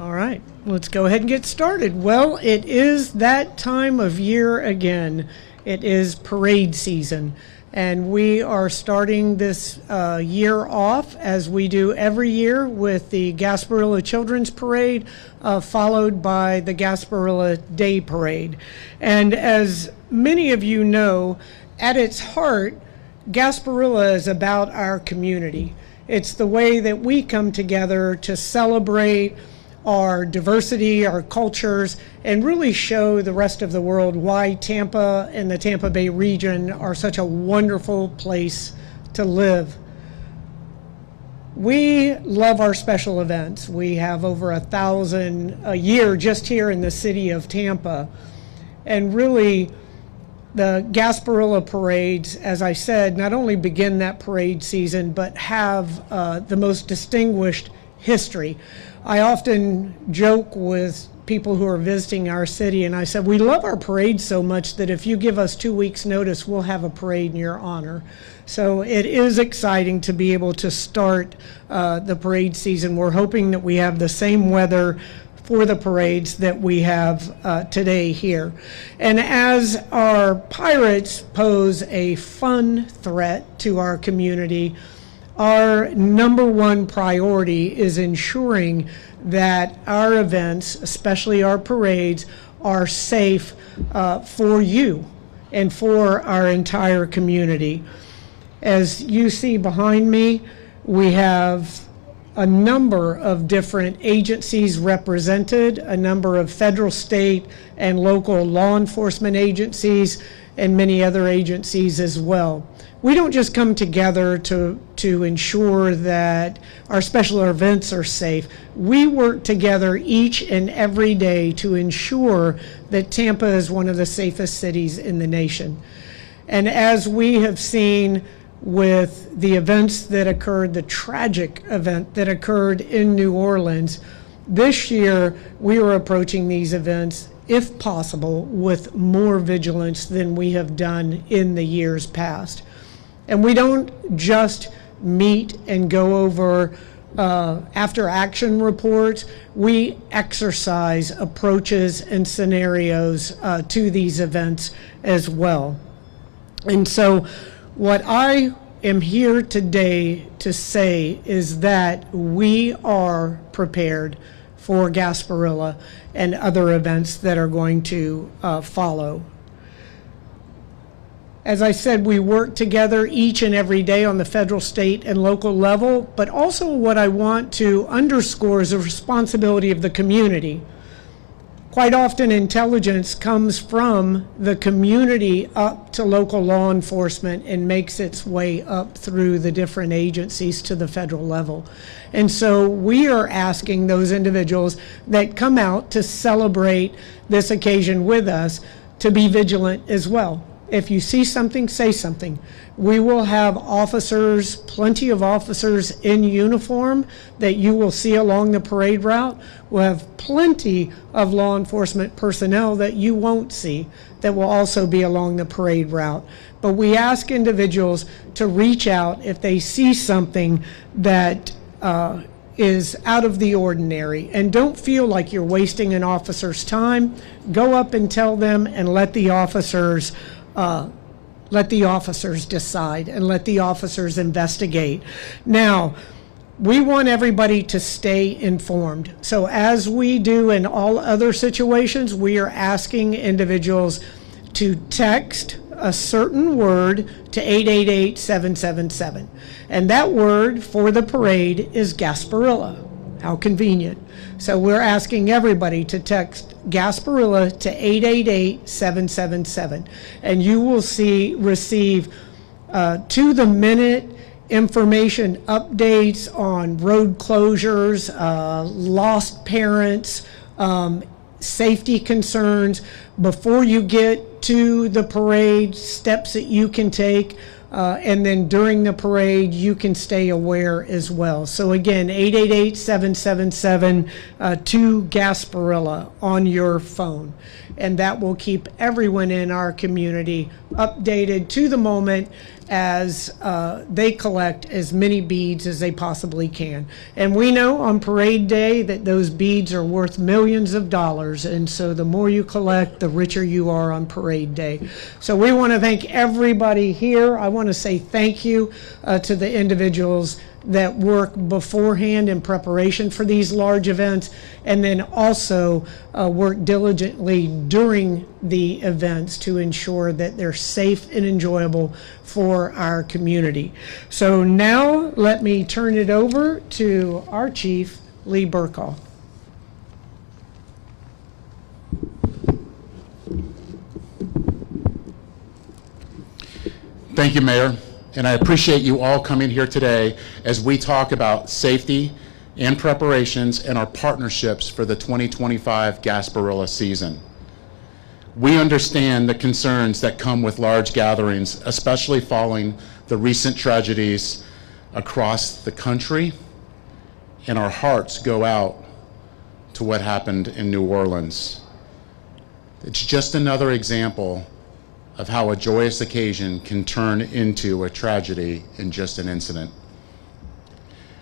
All right, let's go ahead and get started. Well, it is that time of year again. It is parade season, and we are starting this year off as we do every year with the Gasparilla Children's Parade, followed by the Gasparilla Day Parade. And as many of you know, at its heart, Gasparilla is about our community. It's the way that we come together to celebrate our diversity, our cultures, and really show the rest of the world why Tampa and the Tampa Bay region are such a wonderful place to live. We love our special events. We have over 1,000 a year just here in the city of Tampa. And really, the Gasparilla parades, as I said, not only begin that parade season, but have the most distinguished history. I often joke with people who are visiting our city, and I said, we love our parade so much that if you give us 2 weeks' notice, we'll have a parade in your honor. So it is exciting to be able to start the parade season. We're hoping that we have the same weather for the parades that we have today here. And as our pirates pose a fun threat to our community, our number one priority is ensuring that our events, especially our parades, are safe for you and for our entire community. As you see behind me, we have a number of different agencies represented, a number of federal, state, and local law enforcement agencies, and many other agencies as well. We don't just come together to ensure that our special events are safe. We work together each and every day to ensure that Tampa is one of the safest cities in the nation. And as we have seen with the events that occurred, the tragic event that occurred in New Orleans, this year we are approaching these events, if possible, with more vigilance than we have done in the years past. And we don't just meet and go over after action reports. We exercise approaches and scenarios to these events as well. And so what I am here today to say is that we are prepared for Gasparilla and other events that are going to follow. As I said, we work together each and every day on the federal, state, and local level, but also what I want to underscore is the responsibility of the community. Quite often, intelligence comes from the community up to local law enforcement and makes its way up through the different agencies to the federal level. And so we are asking those individuals that come out to celebrate this occasion with us to be vigilant as well. If you see something, say something. We will have officers, plenty of officers in uniform that you will see along the parade route. We'll have plenty of law enforcement personnel that you won't see that will also be along the parade route. But we ask individuals to reach out if they see something that is out of the ordinary, and don't feel like you're wasting an officer's time. Go up and tell them and let the officers decide and let the officers investigate. Now, we want everybody to stay informed. So as we do in all other situations, we are asking individuals to text a certain word to 888-777. And that word for the parade is Gasparilla. How convenient. So we're asking everybody to text Gasparilla to 888-777. And you will receive to-the-minute information updates on road closures, lost parents, safety concerns before you get to the parade, steps that you can take, and then during the parade you can stay aware as well. So again, 888-777 to Gasparilla on your phone, and that will keep everyone in our community updated to the moment as they collect as many beads as they possibly can. And we know on parade day that those beads are worth millions of dollars, and so the more you collect, the richer you are on parade day. So we want to thank everybody here. I want to say thank you to the individuals that work beforehand in preparation for these large events, and then also work diligently during the events to ensure that they're safe and enjoyable for our community. So now let me turn it over to our chief, Lee Burkall. Thank you, Mayor. And I appreciate you all coming here today as we talk about safety and preparations and our partnerships for the 2025 Gasparilla season. We understand the concerns that come with large gatherings, especially following the recent tragedies across the country, and our hearts go out to what happened in New Orleans. It's just another example of how a joyous occasion can turn into a tragedy in just an incident.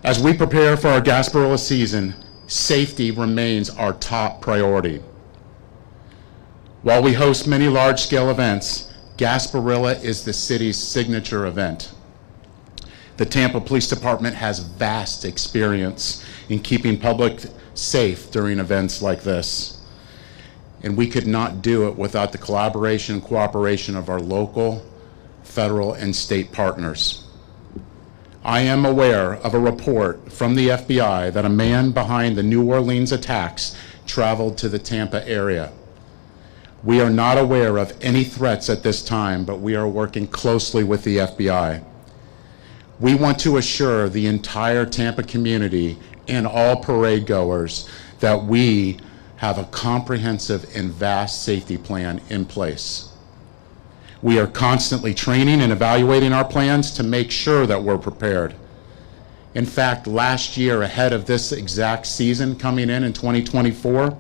As we prepare for our Gasparilla season, safety remains our top priority. While we host many large-scale events, Gasparilla is the city's signature event. The Tampa Police Department has vast experience in keeping public safe during events like this. And we could not do it without the collaboration and cooperation of our local, federal, and state partners. I am aware of a report from the FBI that a man behind the New Orleans attacks traveled to the Tampa area. We are not aware of any threats at this time, but we are working closely with the FBI. We want to assure the entire Tampa community and all parade goers that we have a comprehensive and vast safety plan in place. We are constantly training and evaluating our plans to make sure that we're prepared. In fact, last year, ahead of this exact season coming in 2024,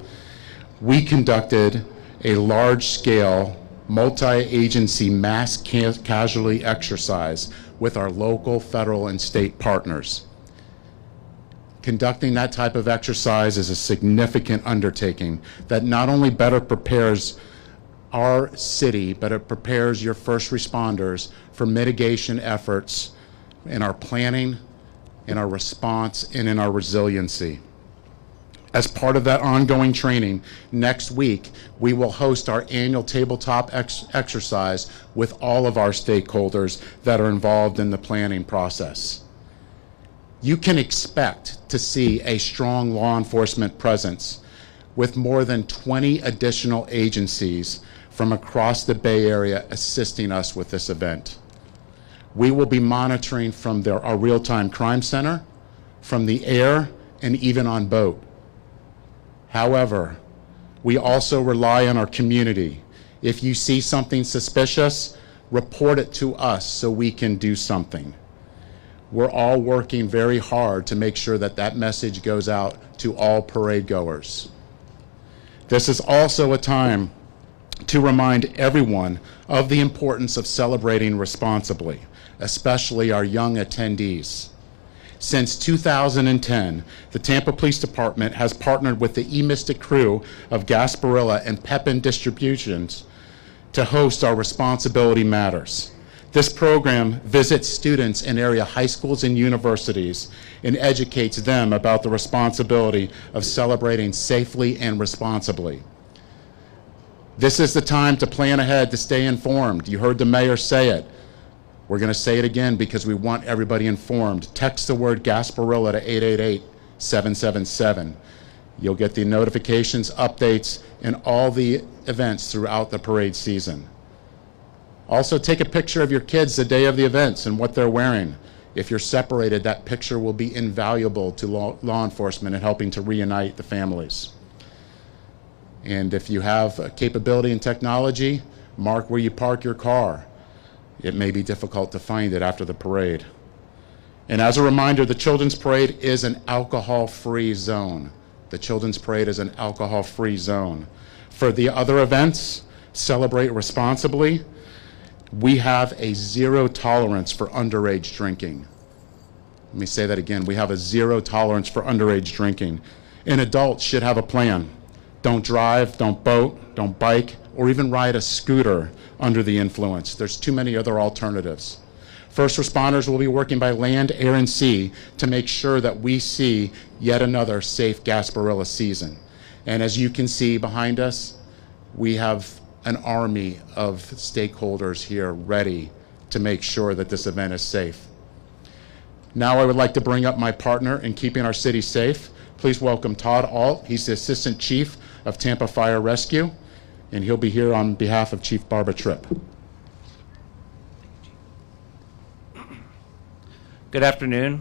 we conducted a large-scale, multi-agency mass casualty exercise with our local, federal, and state partners. Conducting that type of exercise is a significant undertaking that not only better prepares our city, but it prepares your first responders for mitigation efforts in our planning, in our response, and in our resiliency. As part of that ongoing training, next week, we will host our annual tabletop exercise with all of our stakeholders that are involved in the planning process. You can expect to see a strong law enforcement presence with more than 20 additional agencies from across the Bay Area assisting us with this event. We will be monitoring from our real-time crime center, from the air, and even on boat. However, we also rely on our community. If you see something suspicious, report it to us so we can do something. We're all working very hard to make sure that that message goes out to all parade goers. This is also a time to remind everyone of the importance of celebrating responsibly, especially our young attendees. Since 2010, the Tampa Police Department has partnered with the eMystic crew of Gasparilla and Pepin Distributions to host our Responsibility Matters. This program visits students in area high schools and universities and educates them about the responsibility of celebrating safely and responsibly. This is the time to plan ahead, to stay informed. You heard the mayor say it. We're going to say it again because we want everybody informed. Text the word Gasparilla to 888-777. You'll get the notifications, updates, and all the events throughout the parade season. Also, take a picture of your kids the day of the events and what they're wearing. If you're separated, that picture will be invaluable to law enforcement in helping to reunite the families. And if you have a capability and technology, mark where you park your car. It may be difficult to find it after the parade. And as a reminder, the Children's Parade is an alcohol-free zone. The Children's Parade is an alcohol-free zone. For the other events, celebrate responsibly. We have a zero tolerance for underage drinking. Let me say that again. We have a zero tolerance for underage drinking. And adults should have a plan. Don't drive, don't boat, don't bike, or even ride a scooter under the influence. There's too many other alternatives. First responders will be working by land, air, and sea to make sure that we see yet another safe Gasparilla season. And as you can see behind us, we have an army of stakeholders here ready to make sure that this event is safe. Now I would like to bring up my partner in keeping our city safe. Please welcome Todd Alt. He's the Assistant Chief of Tampa Fire Rescue, and he'll be here on behalf of Chief Barbara Tripp. Good afternoon.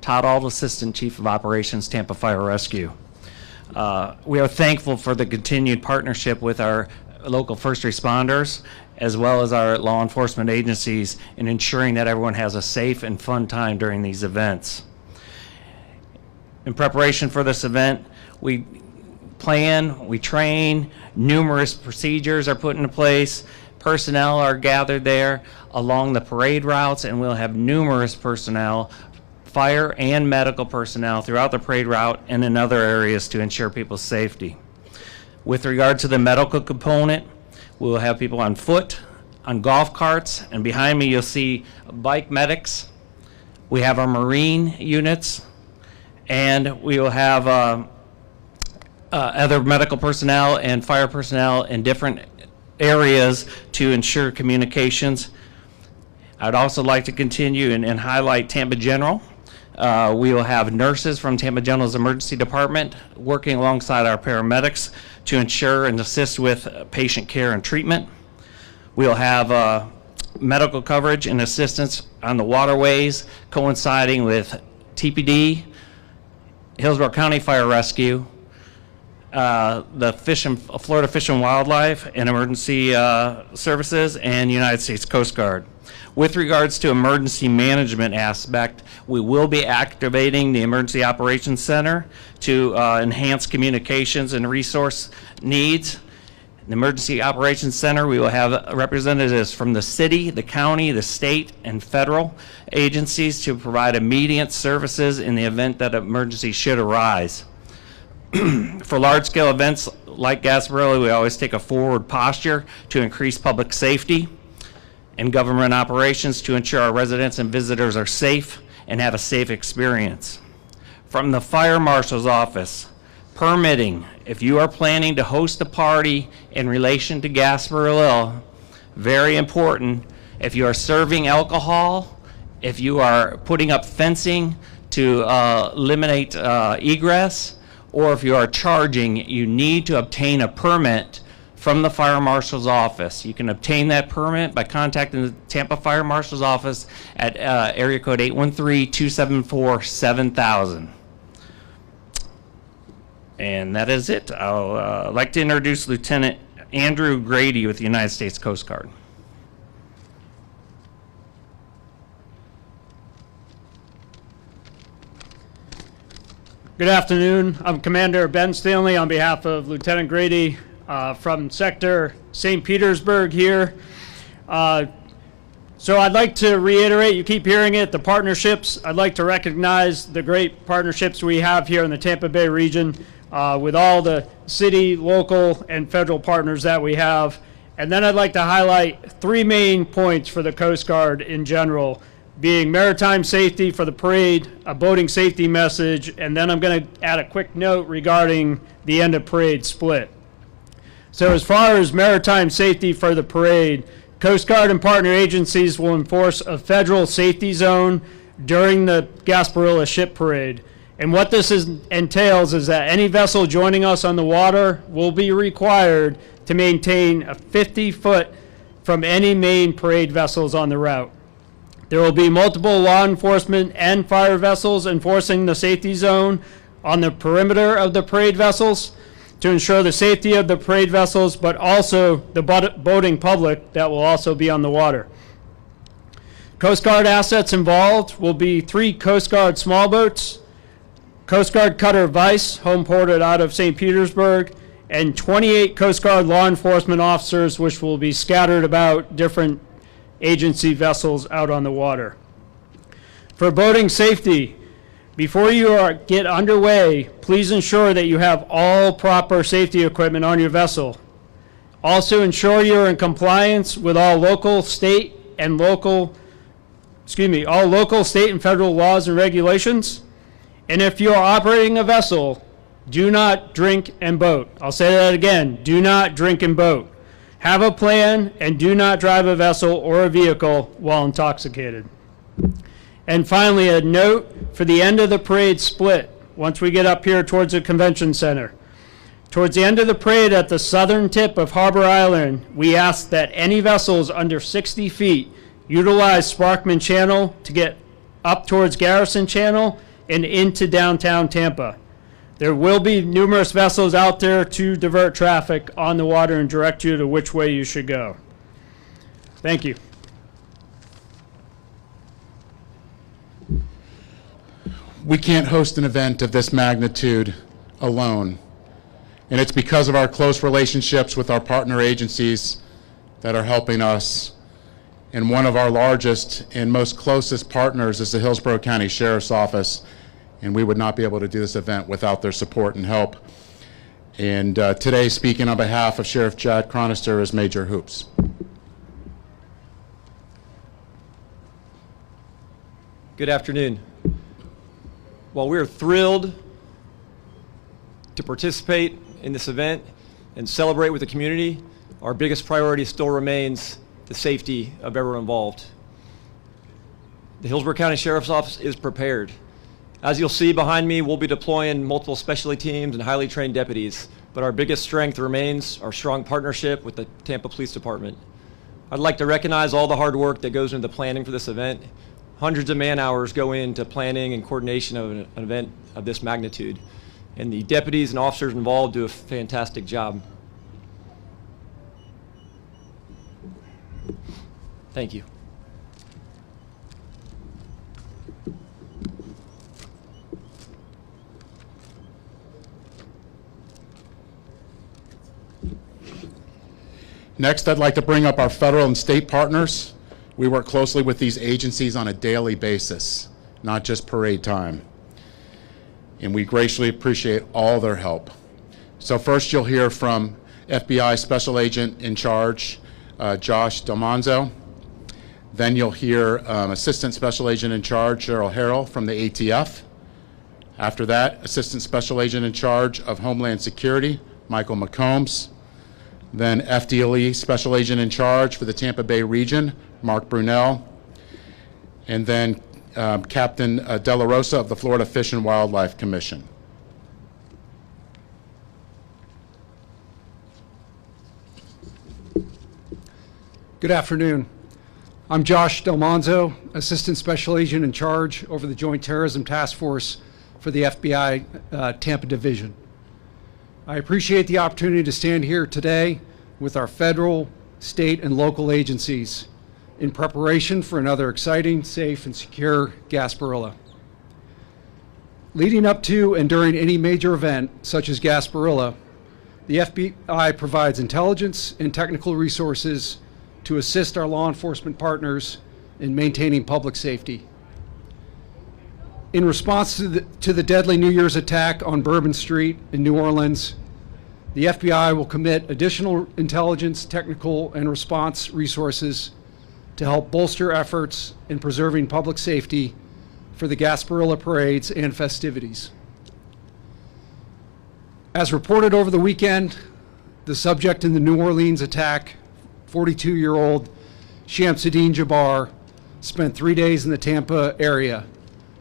Todd Alt, Assistant Chief of Operations, Tampa Fire Rescue. We are thankful for the continued partnership with our local first responders, as well as our law enforcement agencies, in ensuring that everyone has a safe and fun time during these events. In preparation for this event, we plan, we train, numerous procedures are put into place, personnel are gathered there along the parade routes, and we'll have numerous personnel, fire and medical personnel throughout the parade route and in other areas to ensure people's safety. With regard to the medical component, we will have people on foot, on golf carts, and behind me you'll see bike medics. We have our Marine units, and we will have other medical personnel and fire personnel in different areas to ensure communications. I'd also like to continue and highlight Tampa General. We will have nurses from Tampa General's emergency department working alongside our paramedics to ensure and assist with patient care and treatment. We'll have medical coverage and assistance on the waterways, coinciding with TPD, Hillsborough County Fire Rescue, the Florida Fish and Wildlife and Emergency Services, and United States Coast Guard. With regards to emergency management aspect, we will be activating the Emergency Operations Center to enhance communications and resource needs. In the Emergency Operations Center, we will have representatives from the city, the county, the state, and federal agencies to provide immediate services in the event that an emergency should arise. For large-scale events like Gasparilla, we always take a forward posture to increase public safety and government operations to ensure our residents and visitors are safe and have a safe experience. From the Fire Marshal's Office, permitting, if you are planning to host a party in relation to Gasparilla, very important, if you are serving alcohol, if you are putting up fencing to eliminate egress, or if you are charging, you need to obtain a permit from the Fire Marshal's Office. You can obtain that permit by contacting the Tampa Fire Marshal's Office at area code 813-274-7000. And that is it. I'll like to introduce Lieutenant Andrew Grady with the United States Coast Guard. Good afternoon. I'm Commander Ben Stanley on behalf of Lieutenant Grady from Sector St. Petersburg here. So I'd like to reiterate, you keep hearing it, the partnerships. I'd like to recognize the great partnerships we have here in the Tampa Bay region with all the city, local, and federal partners that we have. And then I'd like to highlight three main points for the Coast Guard in general, being maritime safety for the parade, a boating safety message, and then I'm going to add a quick note regarding the end of parade split. So as far as maritime safety for the parade, Coast Guard and partner agencies will enforce a federal safety zone during the Gasparilla ship parade. And what this entails is that any vessel joining us on the water will be required to maintain a 50-foot from any main parade vessels on the route. There will be multiple law enforcement and fire vessels enforcing the safety zone on the perimeter of the parade vessels to ensure the safety of the parade vessels, but also the boating public that will also be on the water. Coast Guard assets involved will be 3 Coast Guard small boats, Coast Guard cutter Vice, home ported out of St. Petersburg, and 28 Coast Guard law enforcement officers, which will be scattered about different agency vessels out on the water. For boating safety, before you get underway, please ensure that you have all proper safety equipment on your vessel. Also ensure you're in compliance with all local, state, and federal laws and regulations. And if you're operating a vessel, do not drink and boat. I'll say that again, do not drink and boat. Have a plan and do not drive a vessel or a vehicle while intoxicated. And finally, a note for the end of the parade split, once we get up here towards the convention center. Towards the end of the parade at the southern tip of Harbor Island, we ask that any vessels under 60 feet utilize Sparkman Channel to get up towards Garrison Channel and into downtown Tampa. There will be numerous vessels out there to divert traffic on the water and direct you to which way you should go. Thank you. We can't host an event of this magnitude alone. And it's because of our close relationships with our partner agencies that are helping us. And one of our largest and most closest partners is the Hillsborough County Sheriff's Office. And we would not be able to do this event without their support and help. And today, speaking on behalf of Sheriff Chad Chronister is Major Hoops. Good afternoon. While we are thrilled to participate in this event and celebrate with the community, our biggest priority still remains the safety of everyone involved. The Hillsborough County Sheriff's Office is prepared. As you'll see behind me, we'll be deploying multiple specialty teams and highly trained deputies, but our biggest strength remains our strong partnership with the Tampa Police Department. I'd like to recognize all the hard work that goes into the planning for this event. Hundreds of man-hours go into planning and coordination of an event of this magnitude, and the deputies and officers involved do a fantastic job. Thank you. Next, I'd like to bring up our federal and state partners. We work closely with these agencies on a daily basis, not just parade time. And we graciously appreciate all their help. So first you'll hear from FBI Special Agent in Charge, Josh Delmonzo. Then you'll hear Assistant Special Agent in Charge, Cheryl Harrell from the ATF. After that, Assistant Special Agent in Charge of Homeland Security, Michael McCombs. Then FDLE Special Agent in Charge for the Tampa Bay region, Mark Brunel. And then Captain De La Rosa of the Florida Fish and Wildlife Commission. Good afternoon. I'm Josh Delmonzo, Assistant Special Agent in Charge over the Joint Terrorism Task Force for the FBI Tampa Division. I appreciate the opportunity to stand here today with our federal, state, and local agencies in preparation for another exciting, safe, and secure Gasparilla. Leading up to and during any major event, such as Gasparilla, the FBI provides intelligence and technical resources to assist our law enforcement partners in maintaining public safety. In response to the deadly New Year's attack on Bourbon Street in New Orleans, the FBI will commit additional intelligence, technical, and response resources to help bolster efforts in preserving public safety for the Gasparilla parades and festivities. As reported over the weekend, the subject in the New Orleans attack, 42-year-old Shamsuddin Jabbar, spent 3 days in the Tampa area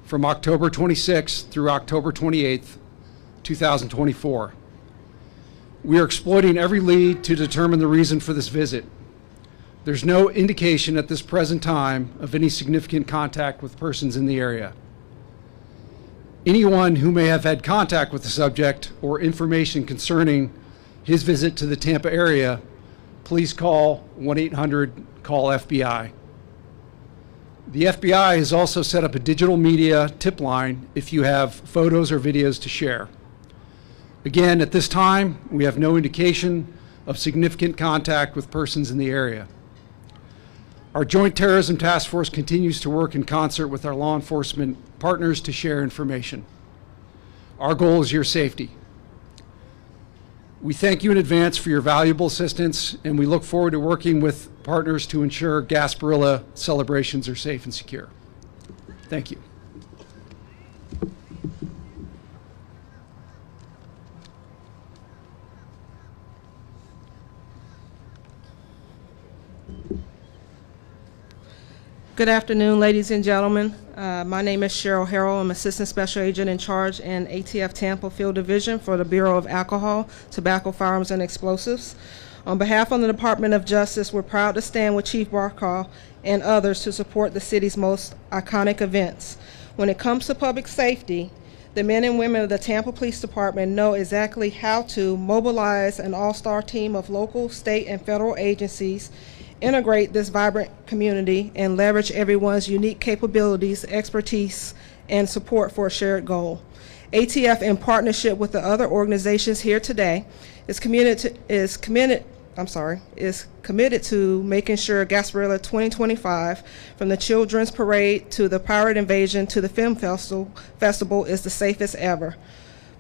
from October 26th through October 28th, 2024. We are exploiting every lead to determine the reason for this visit. There's no indication at this present time of any significant contact with persons in the area. Anyone who may have had contact with the subject or information concerning his visit to the Tampa area, please call 1-800-CALL-FBI. The FBI has also set up a digital media tip line if you have photos or videos to share. Again, at this time, we have no indication of significant contact with persons in the area. Our Joint Terrorism Task Force continues to work in concert with our law enforcement partners to share information. Our goal is your safety. We thank you in advance for your valuable assistance, and we look forward to working with partners to ensure Gasparilla celebrations are safe and secure. Thank you. Good afternoon, ladies and gentlemen. My name is Cheryl Harrell. I'm Assistant Special Agent in Charge in ATF Tampa Field Division for the Bureau of Alcohol, Tobacco, Firearms, and Explosives. On behalf of the Department of Justice, we're proud to stand with Chief Barkaw and others to support the city's most iconic events. When it comes to public safety, the men and women of the Tampa Police Department know exactly how to mobilize an all-star team of local, state, and federal agencies, integrate this vibrant community, and leverage everyone's unique capabilities, expertise, and support for a shared goal. ATF, in partnership with the other organizations here today, is committed to making sure Gasparilla 2025, from the Children's Parade to the Pirate Invasion to the Film Festival, is the safest ever.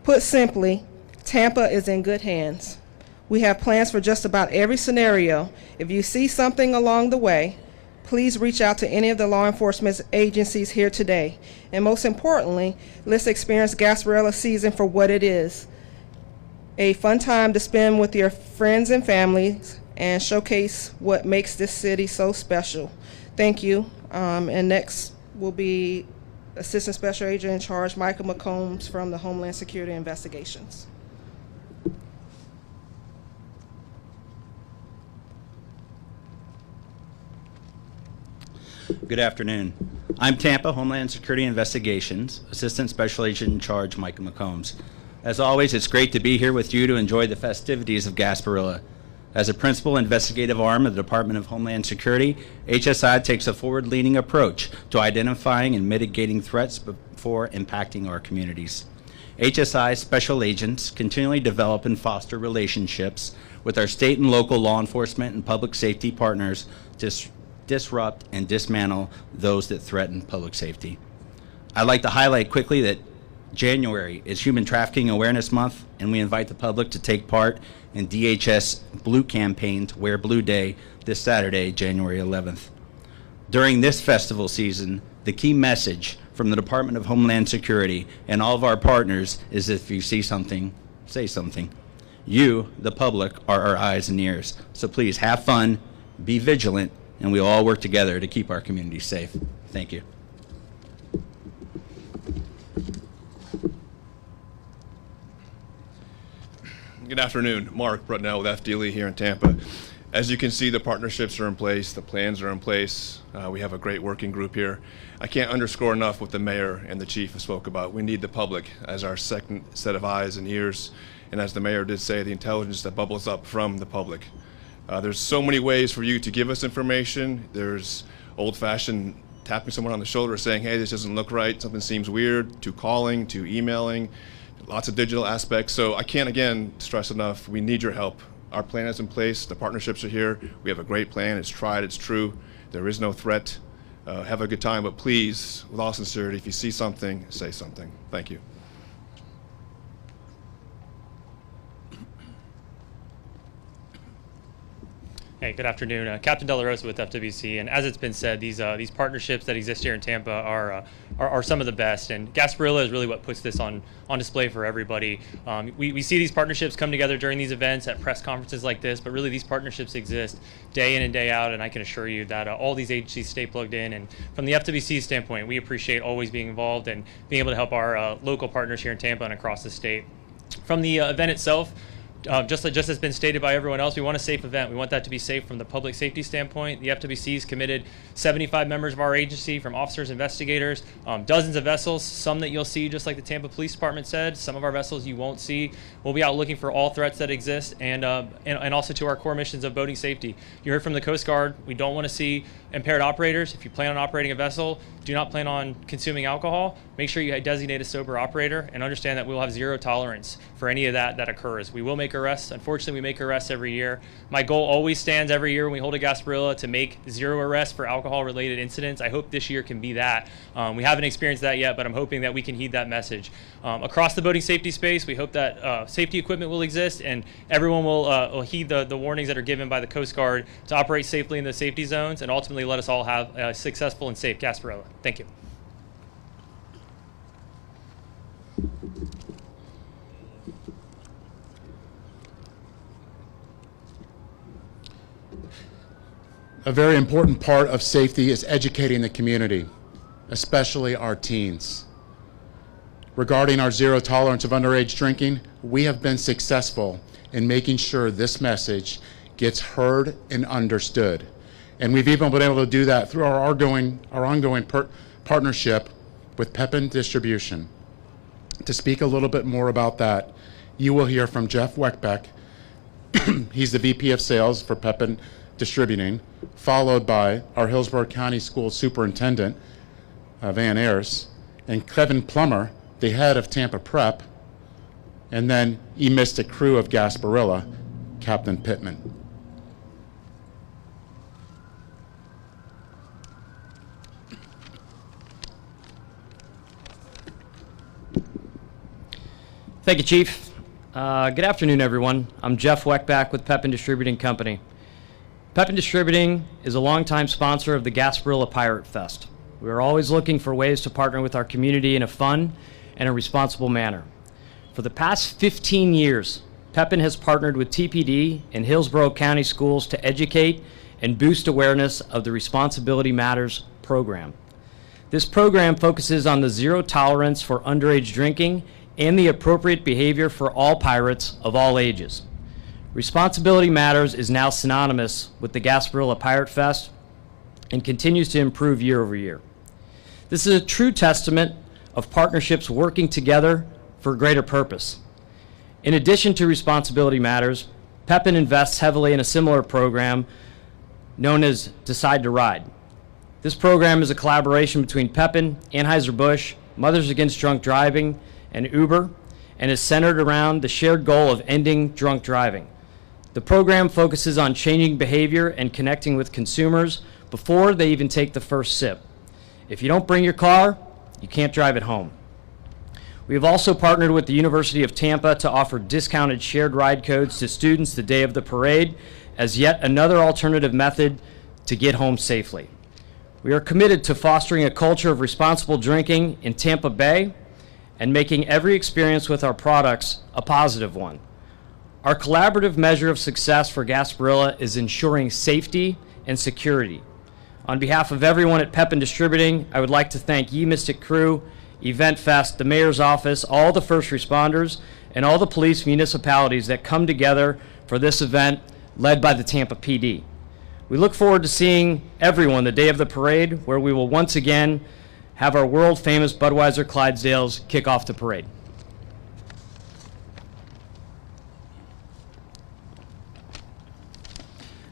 Put simply, Tampa is in good hands. We have plans for just about every scenario. If you see something along the way, please reach out to any of the law enforcement agencies here today. And most importantly, let's experience Gasparilla season for what it is: a fun time to spend with your friends and families and showcase what makes this city so special. Thank you. And next will be Assistant Special Agent in Charge Michael McCombs from the Homeland Security Investigations. Good afternoon. I'm Tampa Homeland Security Investigations Assistant Special Agent in Charge Michael McCombs. As always, it's great to be here with you to enjoy the festivities of Gasparilla. As a principal investigative arm of the Department of Homeland Security, HSI takes a forward-leaning approach to identifying and mitigating threats before impacting our communities. HSI special agents continually develop and foster relationships with our state and local law enforcement and public safety partners to disrupt and dismantle those that threaten public safety. I'd like to highlight quickly that January is Human Trafficking Awareness Month, and we invite the public to take part in DHS Blue Campaign to Wear Blue Day this Saturday, January 11th. During this festival season, the key message from the Department of Homeland Security and all of our partners is, if you see something, say something. You, the public, are our eyes and ears. So please have fun, be vigilant, and we all work together to keep our community safe. Thank you. Good afternoon. Mark Brutnell with FDLE here in Tampa. As you can see, the partnerships are in place, the plans are in place. We have a great working group here. I can't underscore enough what the mayor and the chief spoke about. We need the public as our second set of eyes and ears, and as the mayor did say, the intelligence that bubbles up from the public. There's so many ways for you to give us information. There's old-fashioned tapping someone on the shoulder saying, hey, this doesn't look right, something seems weird, to calling, to emailing, lots of digital aspects. So I can't, again, stress enough, we need your help. Our plan is in place, the partnerships are here, we have a great plan, it's tried, it's true, there is no threat. Have a good time, but please, with all sincerity, if you see something, say something. Thank you. Hey, good afternoon. Captain De La Rosa with FWC, and as it's been said, these partnerships that exist here in Tampa are some of the best, and Gasparilla is really what puts this on display for everybody. We see these partnerships come together during these events at press conferences like this, but really these partnerships exist day in and day out, and I can assure you that all these agencies stay plugged in, and from the FWC standpoint, we appreciate always being involved and being able to help our local partners here in Tampa and across the state. From the event itself, just as been stated by everyone else, we want a safe event. We want that to be safe from the public safety standpoint. The FWC's committed 75 members of our agency, from officers, investigators, dozens of vessels, some that you'll see just like the Tampa Police Department said, some of our vessels you won't see. We'll be out looking for all threats that exist, and also to our core missions of boating safety. You heard from the Coast Guard, we don't want to see impaired operators. If you plan on operating a vessel, do not plan on consuming alcohol. Make sure you designate a sober operator and understand that we'll have zero tolerance for any of that occurs. We will make make arrests. Unfortunately, we make arrests every year. My goal always stands every year when we hold a Gasparilla to make 0 arrests for alcohol-related incidents. I hope this year can be that. We haven't experienced that yet, but I'm hoping that we can heed that message. Across the boating safety space, we hope that safety equipment will exist and everyone will heed the warnings that are given by the Coast Guard to operate safely in the safety zones and ultimately let us all have a successful and safe Gasparilla. Thank you. A very important part of safety is educating the community, especially our teens. Regarding our zero tolerance of underage drinking, we have been successful in making sure this message gets heard and understood. And we've even been able to do that through our ongoing partnership with Pepin Distribution. To speak a little bit more about that, you will hear from Jeff Weckbeck. He's the VP of Sales for Pepin Distributing, followed by our Hillsborough County School Superintendent, Van Ayers, and Kevin Plummer, the head of Tampa Prep, and then E-Mystic crew of Gasparilla, Captain Pittman. Thank you, Chief. Good afternoon, everyone. I'm Jeff Weckback with Pepin Distributing Company. Pepin Distributing is a longtime sponsor of the Gasparilla Pirate Fest. We are always looking for ways to partner with our community in a fun and a responsible manner. For the past 15 years, Pepin has partnered with TPD and Hillsborough County Schools to educate and boost awareness of the Responsibility Matters program. This program focuses on the zero tolerance for underage drinking and the appropriate behavior for all pirates of all ages. Responsibility Matters is now synonymous with the Gasparilla Pirate Fest and continues to improve year over year. This is a true testament of partnerships working together for a greater purpose. In addition to Responsibility Matters, Pepin invests heavily in a similar program known as Decide to Ride. This program is a collaboration between Pepin, Anheuser-Busch, Mothers Against Drunk Driving, and Uber, and is centered around the shared goal of ending drunk driving. The program focuses on changing behavior and connecting with consumers before they even take the first sip. If you don't bring your car, you can't drive it home. We have also partnered with the University of Tampa to offer discounted shared ride codes to students the day of the parade as yet another alternative method to get home safely. We are committed to fostering a culture of responsible drinking in Tampa Bay and making every experience with our products a positive one. Our collaborative measure of success for Gasparilla is ensuring safety and security. On behalf of everyone at Pepin Distributing, I would like to thank E-Mystic crew, Event Fest, the Mayor's Office, all the first responders, and all the police municipalities that come together for this event led by the Tampa PD. We look forward to seeing everyone the day of the parade, where we will once again have our world-famous Budweiser Clydesdales kick off the parade.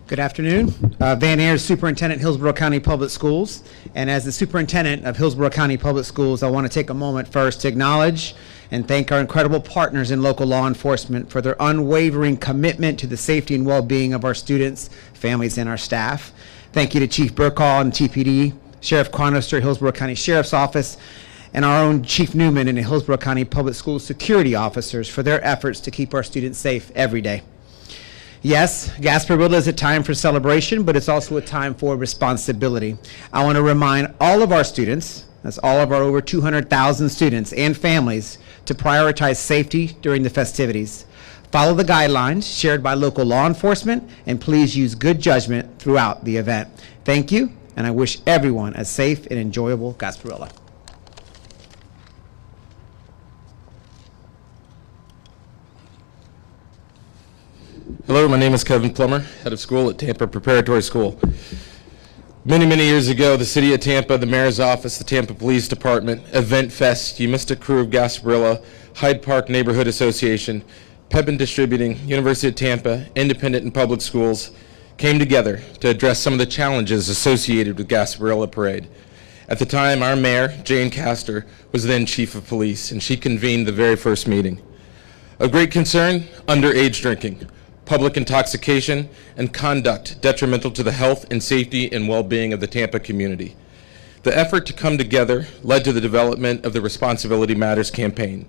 Good afternoon. Van Ayers, Superintendent, Hillsborough County Public Schools. And as the Superintendent of Hillsborough County Public Schools, I want to take a moment first to acknowledge and thank our incredible partners in local law enforcement for their unwavering commitment to the safety and well-being of our students, families, and our staff. Thank you to Chief Burkall and TPD, Sheriff Cronister, Hillsborough County Sheriff's Office, and our own Chief Newman and the Hillsborough County Public Schools security officers for their efforts to keep our students safe every day. Yes, Gasparilla is a time for celebration, but it's also a time for responsibility. I want to remind all of our students, that's all of our over 200,000 students and families, to prioritize safety during the festivities. Follow the guidelines shared by local law enforcement, and please use good judgment throughout the event. Thank you, and I wish everyone a safe and enjoyable Gasparilla. Hello, my name is Kevin Plummer, head of school at Tampa Preparatory School. Many, many years ago, the city of Tampa, the mayor's office, the Tampa Police Department, Event Fest, E-Mystic crew of Gasparilla, Hyde Park Neighborhood Association, Pepin Distributing, University of Tampa, Independent and Public Schools came together to address some of the challenges associated with Gasparilla Parade. At the time, our mayor, Jane Castor, was then chief of police, and she convened the very first meeting. Of great concern, underage drinking, public intoxication, and conduct detrimental to the health and safety and well-being of the Tampa community. The effort to come together led to the development of the Responsibility Matters campaign.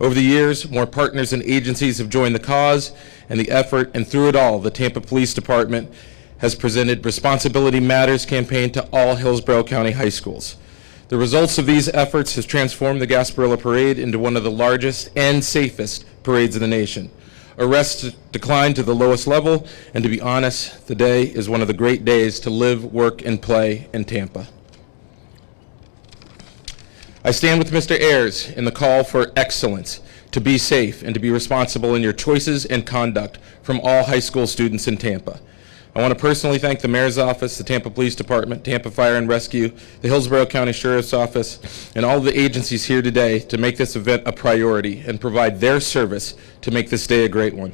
Over the years, more partners and agencies have joined the cause and the effort, and through it all, the Tampa Police Department has presented Responsibility Matters campaign to all Hillsborough County high schools. The results of these efforts has transformed the Gasparilla Parade into one of the largest and safest parades in the nation. Arrests declined to the lowest level, and to be honest, the day is one of the great days to live, work, and play in Tampa. I stand with Mr. Ayers in the call for excellence, to be safe, and to be responsible in your choices and conduct from all high school students in Tampa. I want to personally thank the Mayor's Office, the Tampa Police Department, Tampa Fire and Rescue, the Hillsborough County Sheriff's Office, and all the agencies here today to make this event a priority and provide their service to make this day a great one.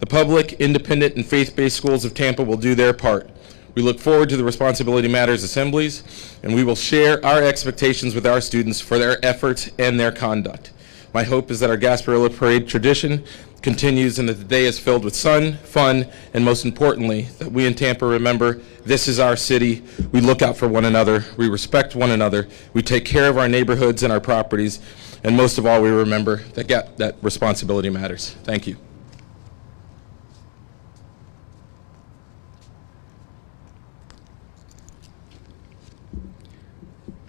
The public, independent, and faith-based schools of Tampa will do their part. We look forward to the Responsibility Matters assemblies, and we will share our expectations with our students for their efforts and their conduct. My hope is that our Gasparilla Parade tradition continues and that the day is filled with sun, fun, and most importantly, that we in Tampa remember this is our city. We look out for one another. We respect one another. We take care of our neighborhoods and our properties. And most of all, we remember that responsibility matters. Thank you.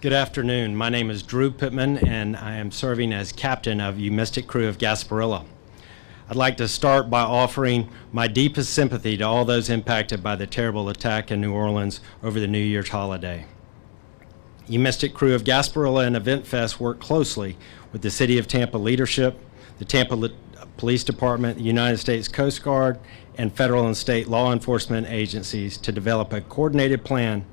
Good afternoon. My name is Drew Pittman, and I am serving as captain of the Mystic Crew of Gasparilla. I'd like to start by offering my deepest sympathy to all those impacted by the terrible attack in New Orleans over the New Year's holiday. The Mystic Crew of Gasparilla and Event Fest work closely with the City of Tampa leadership, the Tampa Police Department, the United States Coast Guard, and federal and state law enforcement agencies to develop a coordinated plan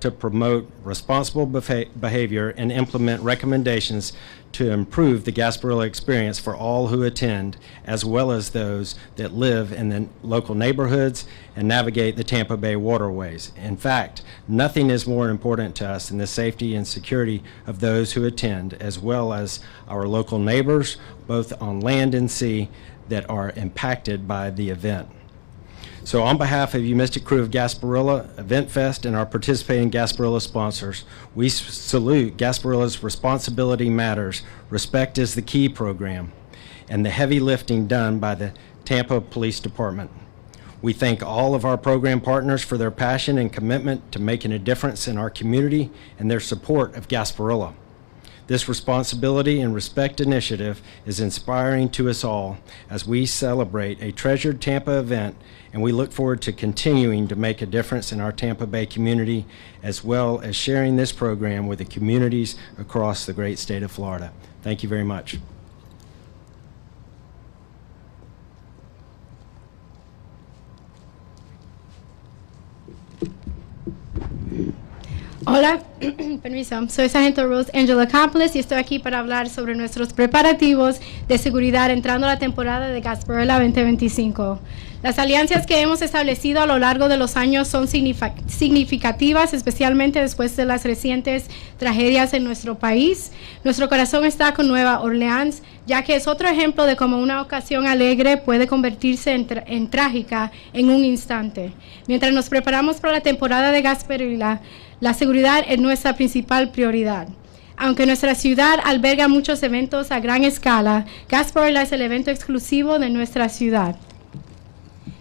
to promote responsible behavior and implement recommendations to improve the Gasparilla experience for all who attend, as well as those that live in the local neighborhoods and navigate the Tampa Bay waterways. In fact, nothing is more important to us than the safety and security of those who attend, as well as our local neighbors, both on land and sea, that are impacted by the event. So on behalf of the Mystic Crew of Gasparilla, Event Fest, and our participating Gasparilla sponsors, we salute Gasparilla's Responsibility Matters, Respect is the Key program, and the heavy lifting done by the Tampa Police Department. We thank all of our program partners for their passion and commitment to making a difference in our community and their support of Gasparilla. This responsibility and respect initiative is inspiring to us all as we celebrate a treasured Tampa event, and we look forward to continuing to make a difference in our Tampa Bay community, as well as sharing this program with the communities across the great state of Florida. Thank you very much. Hola, permiso. Soy Sargento Rose Angela Campos y estoy aquí para hablar sobre nuestros preparativos de seguridad entrando a la temporada de Gasparilla 2025. Las alianzas que hemos establecido a lo largo de los años son significativas, especialmente después de las recientes tragedias en nuestro país. Nuestro corazón está con Nueva Orleans, ya que es otro ejemplo de cómo una ocasión alegre puede convertirse en trágica en un instante. Mientras nos preparamos para la temporada de Gasparilla, la seguridad es nuestra principal prioridad. Aunque nuestra ciudad alberga muchos eventos a gran escala, Gasparilla es el evento exclusivo de nuestra ciudad.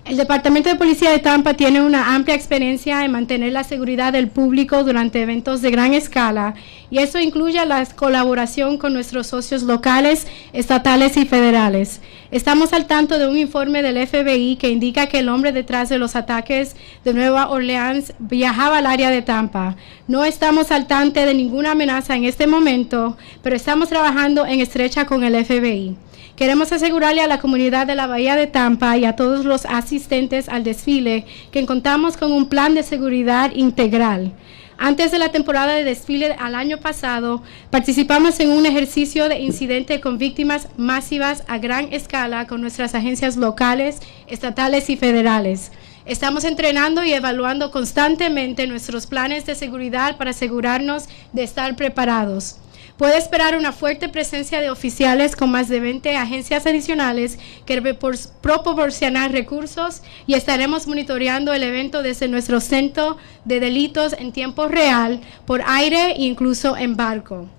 El Departamento de Policía de Tampa tiene una amplia experiencia en mantener la seguridad del público durante eventos de gran escala, y eso incluye la colaboración con nuestros socios locales, estatales y federales. Estamos al tanto de un informe del FBI que indica que el hombre detrás de los ataques de Nueva Orleans viajaba al área de Tampa. No estamos al tanto de ninguna amenaza en este momento, pero estamos trabajando en estrecha con el FBI. Queremos asegurarle a la comunidad de la Bahía de Tampa y a todos los asistentes al desfile que contamos con un plan de seguridad integral. Antes de la temporada de desfile al año pasado, participamos en un ejercicio de incidente con víctimas masivas a gran escala con nuestras agencias locales, estatales y federales. Estamos entrenando y evaluando constantemente nuestros planes de seguridad para asegurarnos de estar preparados. Puede esperar una fuerte presencia de oficiales con más de 20 agencias adicionales que proporcionan recursos y estaremos monitoreando el evento desde nuestro centro de delitos en tiempo real, por aire e incluso en barco.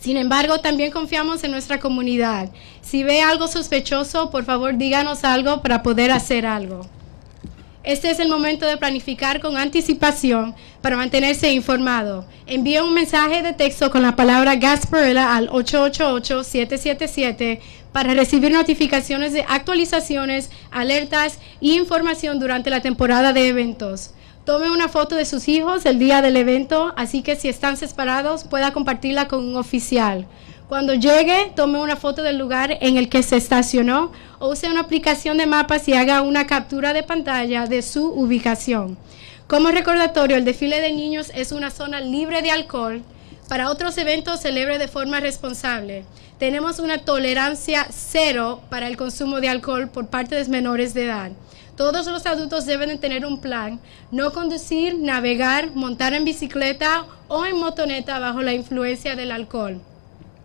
Sin embargo, también confiamos en nuestra comunidad. Si ve algo sospechoso, por favor díganos algo para poder hacer algo. Este es el momento de planificar con anticipación para mantenerse informado. Envíe un mensaje de texto con la palabra Gasparilla al 888-777 para recibir notificaciones de actualizaciones, alertas y información durante la temporada de eventos. Tome una foto de sus hijos el día del evento, así que si están separados pueda compartirla con un oficial. Cuando llegue, tome una foto del lugar en el que se estacionó o use una aplicación de mapas y haga una captura de pantalla de su ubicación. Como recordatorio, el desfile de niños es una zona libre de alcohol. Para otros eventos, celebre de forma responsable. Tenemos una tolerancia cero para el consumo de alcohol por parte de menores de edad. Todos los adultos deben de tener un plan: no conducir, navegar, montar en bicicleta o en motoneta bajo la influencia del alcohol.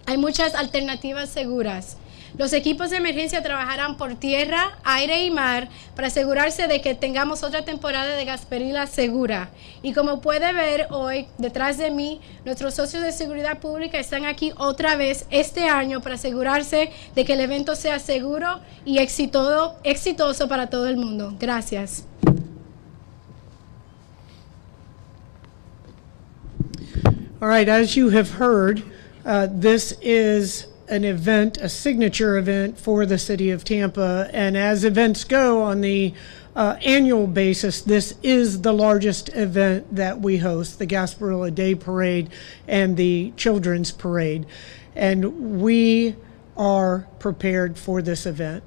Hay muchas alternativas seguras. Los equipos de emergencia trabajarán por tierra, aire y mar para asegurarse de que tengamos otra temporada de Gasparilla segura. Y como puede ver hoy, detrás de mí, nuestros socios de seguridad pública están aquí otra vez este año para asegurarse de que el evento sea seguro y exitoso para todo el mundo. Gracias. All right, as you have heard, this is an event, a signature event for the city of Tampa, and as events go on the annual basis, this is the largest event that we host, the Gasparilla Day Parade and the Children's Parade, and we are prepared for this event.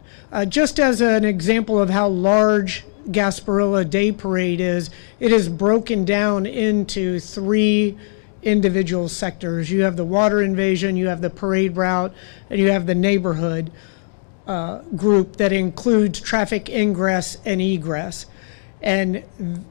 Just as an example of how large Gasparilla Day Parade is, it is broken down into 3 individual sectors. You have the water invasion, you have the parade route, and you have the neighborhood group that includes traffic ingress and egress. And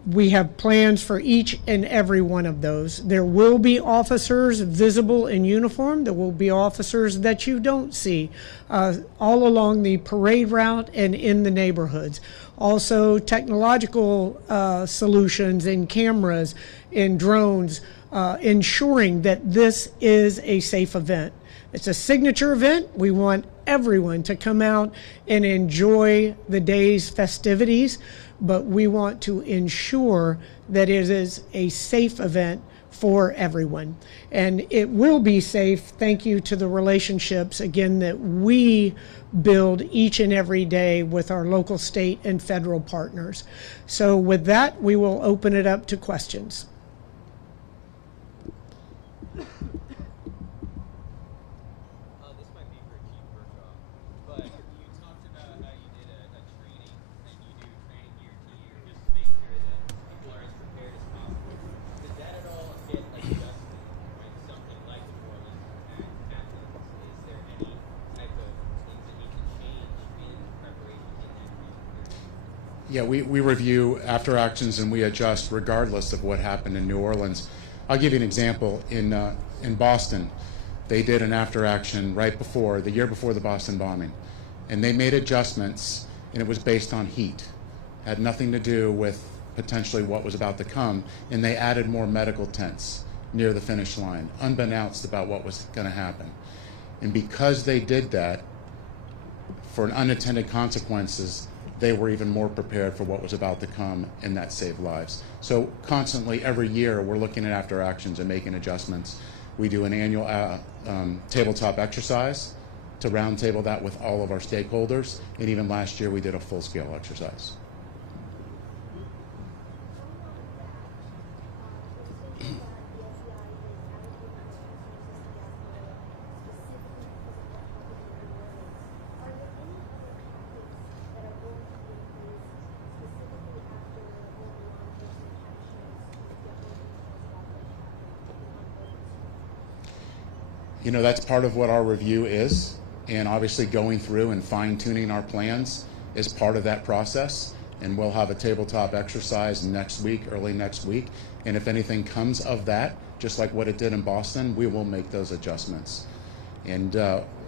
we have plans for each and every one of those. There will be officers visible in uniform. There will be officers that you don't see all along the parade route and in the neighborhoods. Also, technological solutions in cameras, in drones, ensuring that this is a safe event. It's a signature event. We want everyone to come out and enjoy the day's festivities, but we want to ensure that it is a safe event for everyone. And it will be safe, thank you to the relationships, again, that we build each and every day with our local, state, and federal partners. So with that, we will open it up to questions. Yeah, we review after actions and we adjust regardless of what happened in New Orleans. I'll give you an example. In Boston, they did an after action the year before the Boston bombing, and they made adjustments, and it was based on heat. Had nothing to do with potentially what was about to come, and they added more medical tents near the finish line, unbeknownst about what was going to happen. And because they did that, for unintended consequences, they were even more prepared for what was about to come, and that saved lives. So constantly, every year, we're looking at after actions and making adjustments. We do an annual tabletop exercise to roundtable that with all of our stakeholders, and even last year we did a full-scale exercise. You know, that's part of what our review is, and obviously going through and fine-tuning our plans is part of that process, and we'll have a tabletop exercise next week, early next week, and if anything comes of that, just like what it did in Boston, we will make those adjustments. And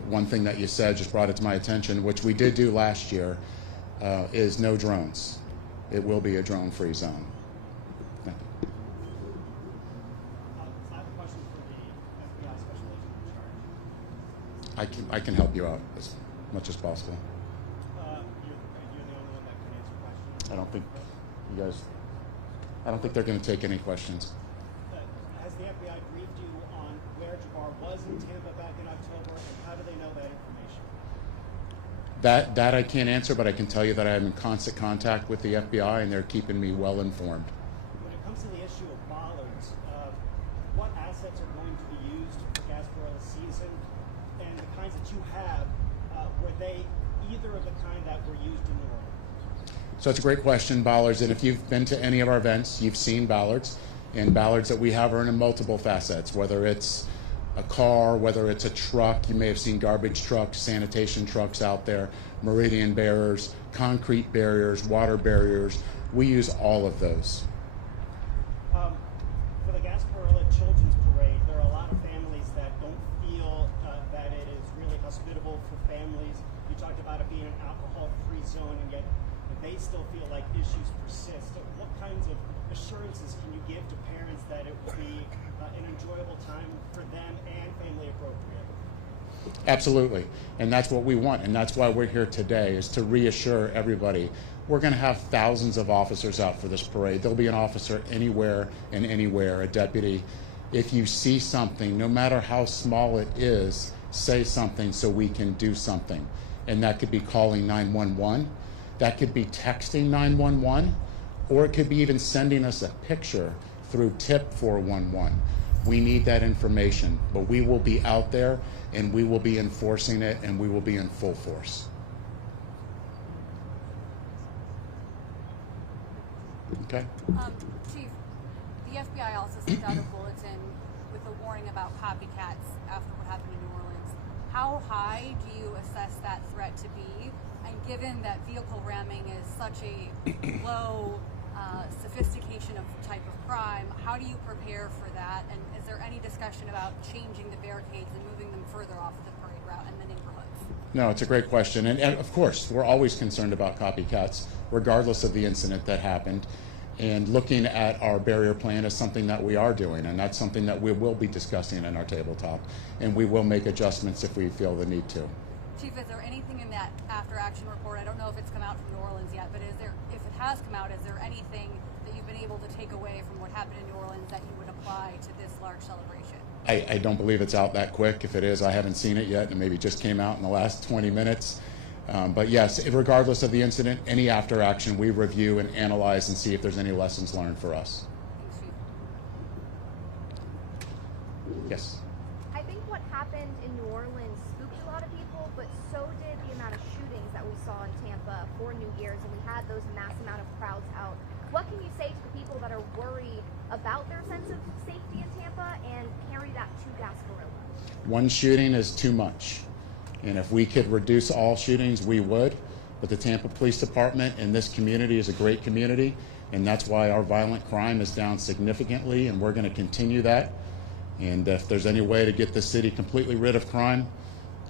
one thing that you said just brought it to my attention, which we did do last year, is no drones. It will be a drone-free zone. Yeah. I have a question for the FBI Special Agent in charge. I can help you out as much as possible. You're the only one that can answer questions. I don't think they're going to take any questions. Has the FBI briefed you on where Jabbar was in Tampa back in October, and how do they know that information? That I can't answer, but I can tell you that I am in constant contact with the FBI, and they're keeping me well informed. When it comes to the issue of bollards, what assets are going to be used for Gasparilla season, and the kinds that you have, were they either of the kind that were used in New Orleans? So it's a great question, bollards, and if you've been to any of our events, you've seen bollards, and bollards that we have are in multiple facets, whether it's a car, whether it's a truck. You may have seen garbage trucks, sanitation trucks out there, meridian barriers, concrete barriers, water barriers. We use all of those. For the Gasparilla Children's Parade, there are a lot of families that don't feel that it is really hospitable for families. You talked about it being an alcohol-free zone, and yet they still feel like issues persist. So what kinds of assurances can you give to parents that it will be an enjoyable time for them and family appropriate? Absolutely, and that's what we want, and that's why we're here today, is to reassure everybody. We're going to have thousands of officers out for this parade. There'll be an officer anywhere and anywhere, a deputy. If you see something, no matter how small it is, say something so we can do something. And that could be calling 911, that could be texting 911, or it could be even sending us a picture through tip 411. We need that information, but we will be out there and we will be enforcing it, and we will be in full force. Okay. Chief, the FBI also sent out a bulletin with a warning about copycats after what happened in New Orleans. How high do you assess that threat to be? And given that vehicle ramming is such a low sophistication of type of crime, how do you prepare for that? And is there any discussion about changing the barricades and moving them further off of the parade route and the neighborhoods? No, it's a great question. And of course, we're always concerned about copycats, regardless of the incident that happened. And looking at our barrier plan is something that we are doing, and that's something that we will be discussing in our tabletop. And we will make adjustments if we feel the need to. Chief, is there anything in that after-action report? I don't know if it's come out from New Orleans yet, but if it has come out, is there anything that you've been able to take away from what happened in New Orleans that you would apply to this large celebration? I don't believe it's out that quick. If it is, I haven't seen it yet, and maybe just came out in the last 20 minutes. But yes, regardless of the incident, any after action, we review and analyze and see if there's any lessons learned for us. Yes. I think what happened in New Orleans spooked a lot of people, but so did the amount of shootings that we saw in Tampa for New Year's, and we had those mass amount of crowds out. What can you say to the people that are worried about their sense of safety in Tampa and carry that to Gasparilla? One shooting is too much. And if we could reduce all shootings, we would. But the Tampa Police Department and this community is a great community, and that's why our violent crime is down significantly, and we're going to continue that. And if there's any way to get the city completely rid of crime,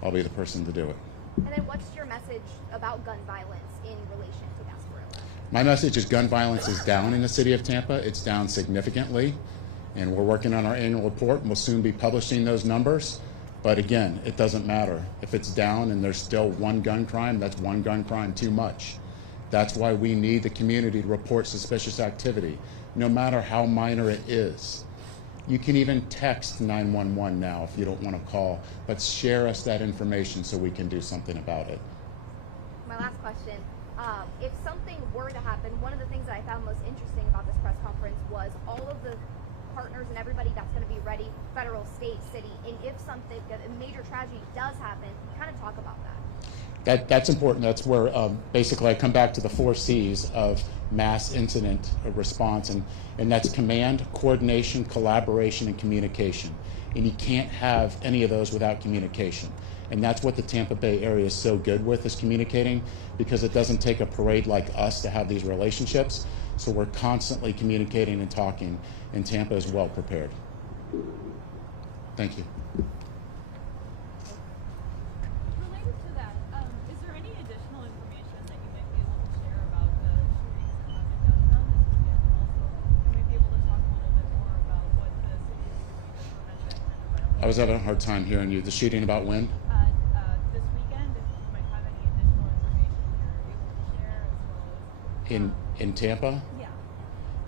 I'll be the person to do it. And then what's your message about gun violence in relation to Gasparilla? My message is gun violence is down in the city of Tampa. It's down significantly, and we're working on our annual report, and we'll soon be publishing those numbers. But again, it doesn't matter. If it's down and there's still one gun crime, that's one gun crime too much. That's why we need the community to report suspicious activity, no matter how minor it is. You can even text 911 now if you don't want to call, but share us that information so we can do something about it. My last question, if something were to happen, one of the things that I found most interesting about this press conference was all of the partners and everybody that's going to be ready, federal, state, city, and if something, a major tragedy does happen, kind of talk about that. That's important. That's where basically I come back to the 4 C's of mass incident response, and that's command, coordination, collaboration, and communication. And you can't have any of those without communication. And that's what the Tampa Bay area is so good with, is communicating, because it doesn't take a parade like us to have these relationships. So we're constantly communicating and talking, and Tampa is well prepared. Thank you. Related to that, is there any additional information that you might be able to share about the shootings that happened downtown this weekend? And also, you might be able to talk a little bit more about what the city is doing to prevent that kind of violence. I was having a hard time hearing you. The shooting about when? This weekend, if you might have any additional information you're able to share, as well as In Tampa? yeah.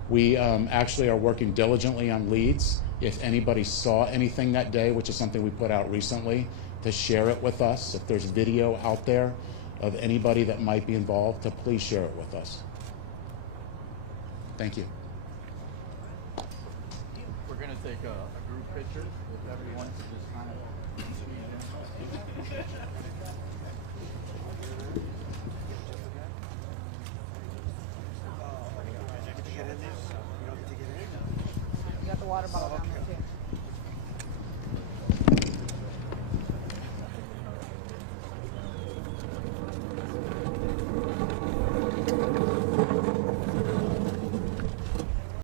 We actually are working diligently on leads. If anybody saw anything that day, which is something we put out recently, to share it with us. If there's video out there of anybody that might be involved, to please share it with us. Thank you. We're going to take a group picture with everyone.